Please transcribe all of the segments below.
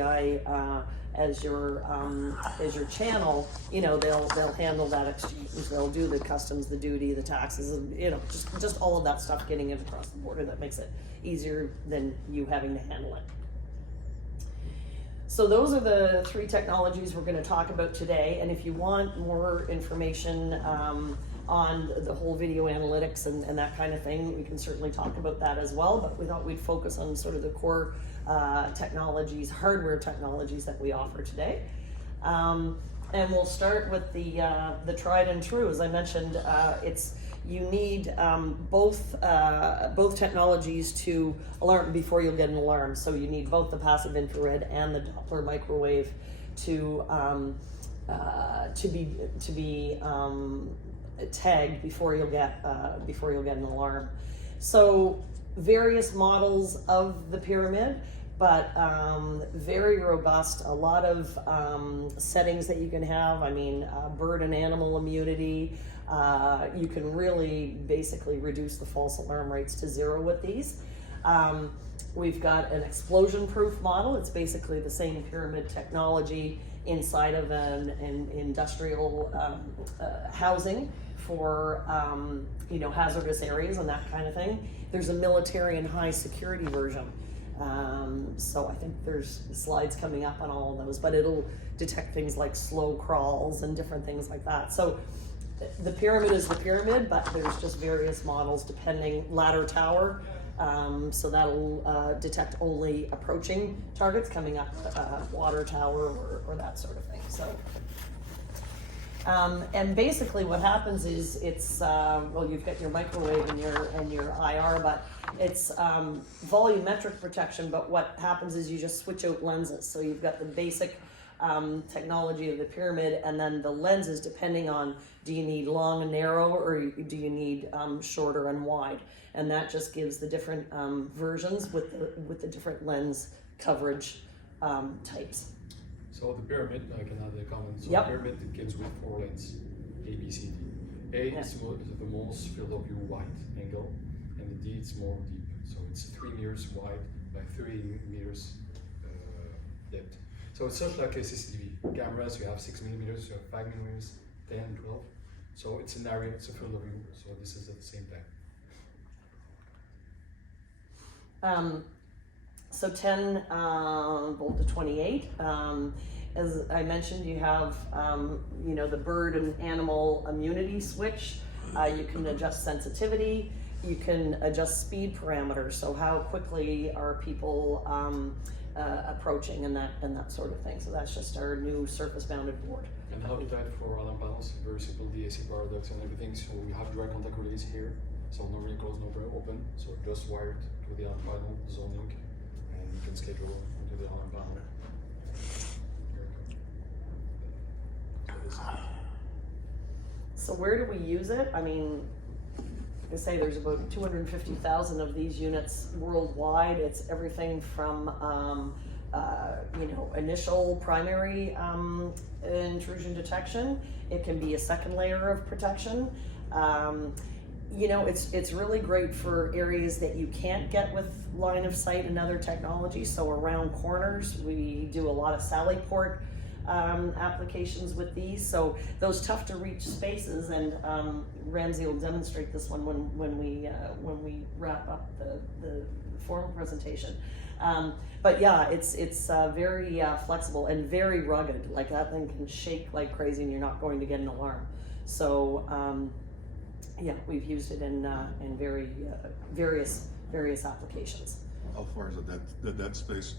API as your channel, you know, they'll handle that exchange. They'll do the customs, the duty, the taxes, and, you know, just all of that stuff getting it across the border. That makes it easier than you having to handle it. So those are the three technologies we're going to talk about today. And if you want more information on the whole video analytics and that kind of thing, we can certainly talk about that as well. But we thought we'd focus on sort of the core technologies, hardware technologies that we offer today. And we'll start with the tried and true. As I mentioned, you need both technologies to alarm before you'll get an alarm. So you need both the passive infrared and the Doppler microwave to be tagged before you'll get an alarm. So various models of the pyramid, but very robust. A lot of settings that you can have. I mean, bird and animal immunity. You can really basically reduce the false alarm rates to zero with these. We've got an explosion-proof model. It's basically the same pyramid technology inside of an industrial housing for you know, hazardous areas and that kind of thing. There's a military and high security version. So I think there's slides coming up on all of those, but it'll detect things like slow crawls and different things like that. So the pyramid is the pyramid, but there's just various models depending. Ladder tower, so that'll detect only approaching targets coming up, water tower or that sort of thing. So, and basically what happens is it's, well, you've got your microwave and your IR, but it's volumetric protection, but what happens is you just switch out lenses. So you've got the basic technology of the pyramid, and then the lenses, depending on, do you need long and narrow, or do you need shorter and wide? And that just gives the different versions with the different lens coverage types. So the pyramid, I can add a comment. So yep. The pyramid, it gives with 4 lanes, A, B, C, D. A is the most field of view wide angle, and the D is more deep. So it's 3 meters wide by 3 meters depth. So it's just like a CCTV. Cameras, you have 6 millimeters, you have 5 millimeters, 10, 12. So it's an area, it's a field of view. So this is at the same time. So 10 volt to 28. As I mentioned, you have you know, the bird and animal immunity switch. You can adjust sensitivity. You can adjust speed parameters. So how quickly are people approaching and that sort of thing. So that's just our new surface-mounted board. And how to type for alarm panels? Very simple DAC paradox and everything. So we have direct contact release here. So no really close, no very open. So just wired to the alarm panel, zoning, and you can schedule into the alarm panel. So where do we use it? I mean, I say there's about 250,000 of these units worldwide. It's everything from you know, initial primary intrusion detection. It can be a second layer of protection. You know, it's really great for areas that you can't get with line of sight and other technology. So around corners, we do a lot of sally port applications with these. So those tough to reach spaces, and Ramsey will demonstrate this one when we wrap up the formal presentation. But yeah, it's very flexible and very rugged. Like, that thing can shake like crazy and you're not going to get an alarm. So yeah, we've used it in very various applications. How far is it, the dead space?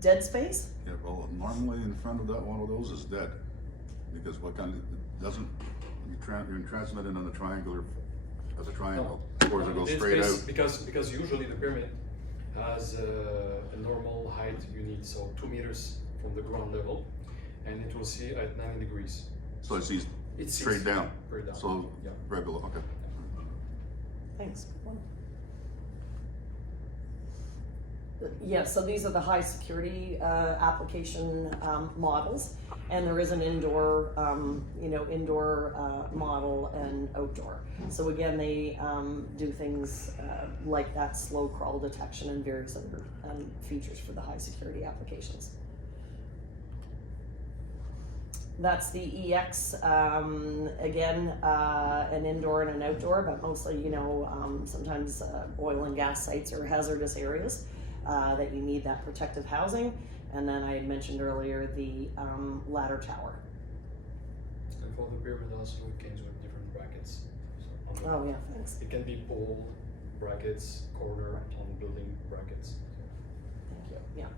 Dead space? Yeah, well, normally in front of that one of those is dead, because what kind of, it doesn't, you're transmitting on the triangular, as a triangle, or does it go straight out? Because usually the pyramid has a normal height you need, so 2 meters from the ground level, and it will see at 90 degrees. So it sees straight down. Straight down. So yeah. right below. Okay. Thanks. Yeah, so these are the high security application models, and there is an indoor, model and outdoor. So again, they do things like that slow crawl detection and various other features for the high security applications. That's the EX, again, an indoor and an outdoor, but mostly, sometimes oil and gas sites or hazardous areas that you need that protective housing. And then I had mentioned earlier the ladder tower. And for the pyramid also it comes with different brackets. So Oh yeah, thanks. it can be pole brackets, corner, on building brackets. Thank you. Yeah.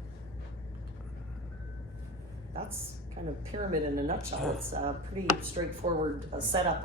That's kind of pyramid in a nutshell. It's a pretty straightforward setup